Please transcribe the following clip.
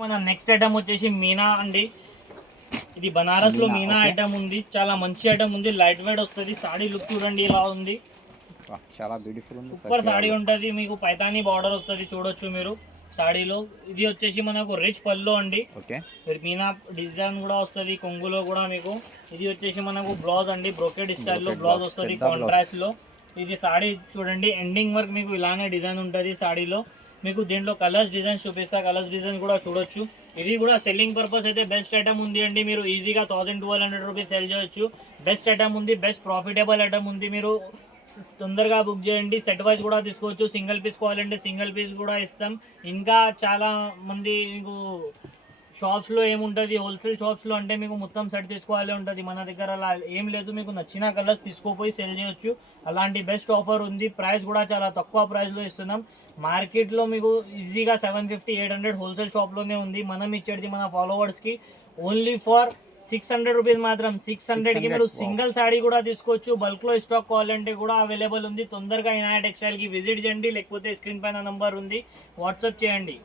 మన next item వచ్చేసి మీనా అండి. ఇది బనారస్ లో మీనా ఐటమ్ ఉంది. చాలా మంచి ఐటమ్ ఉంది. లైట్ వెయిట్ వస్తుంది. సాడీ లుక్ చూడండి ఇలా ఉంది. చాలా బ్యూటిఫుల్ ఉంది. సూపర్ సాడీ ఉంటుంది. మీకు పైతానీ బార్డర్ వస్తుంది చూడొచ్చు మీరు సాడీలో. ఇది వచ్చేసి మనకు రిచ్ పళ్ళు అండి. మీనా డిజైన్ కూడా వస్తుంది కొంగులో కూడా మీకు. ఇది వచ్చేసి మనకు బ్లౌజ్ అండి. బ్రోకెడ్ స్టైల్ లో బ్లౌజ్ వస్తుంది కాంట్రాస్ట్ లో. ఇది సాడీ చూడండి ఎండింగ్ వర్క్ మీకు ఇలానే డిజైన్ ఉంటుంది సాడీలో. మీకు దీంట్లో కలర్స్ డిజైన్స్ చూపిస్తా. కలర్స్ డిజైన్ కూడా చూడొచ్చు. ఇది కూడా సెల్లింగ్ పర్పస్ అయితే బెస్ట్ ఐటమ్ ఉంది అండి. మీరు ఈజీగా 1200 రూపీస్ సెల్ చేయొచ్చు. బెస్ట్ ఐటమ్ ఉంది. బెస్ట్ ప్రాఫిటబుల్ ఐటమ్ ఉంది. మీరు తొందరగా బుక్ చేయండి. సెట్ వైజ్ కూడా తీసుకోవచ్చు. సింగిల్ పీస్ కావాలంటే సింగిల్ పీస్ కూడా ఇస్తాం. ఇంకా చాలా మంది మీకు షాప్స్లో ఏముంటుంది, హోల్సేల్ షాప్స్లో అంటే మీకు మొత్తం సెట్ తీసుకోవాలి ఉంటుంది. మన దగ్గర అలా ఏం లేదు. మీకు నచ్చిన కలర్స్ తీసుకోపోయి సెల్ చేయొచ్చు. అలాంటి బెస్ట్ ఆఫర్ ఉంది. ప్రైస్ కూడా చాలా తక్కువ ప్రైస్లో ఇస్తున్నాం. మార్కెట్లో మీకు ఈజీగా 750-800 హోల్సేల్ షాప్లోనే ఉంది. మనం ఇచ్చేది మన ఫాలోవర్స్కి ఓన్లీ ఫర్ 600 రూపీస్ మాత్రం. 600కి మీరు సింగిల్ సాడీ కూడా తీసుకోవచ్చు. బల్క్లో స్టాక్ కావాలంటే కూడా అవైలబుల్ ఉంది. తొందరగా ఇనాయా టెక్స్టైల్కి విజిట్ చేయండి. లేకపోతే స్క్రీన్ పైన నంబర్ ఉంది, వాట్సాప్ చేయండి.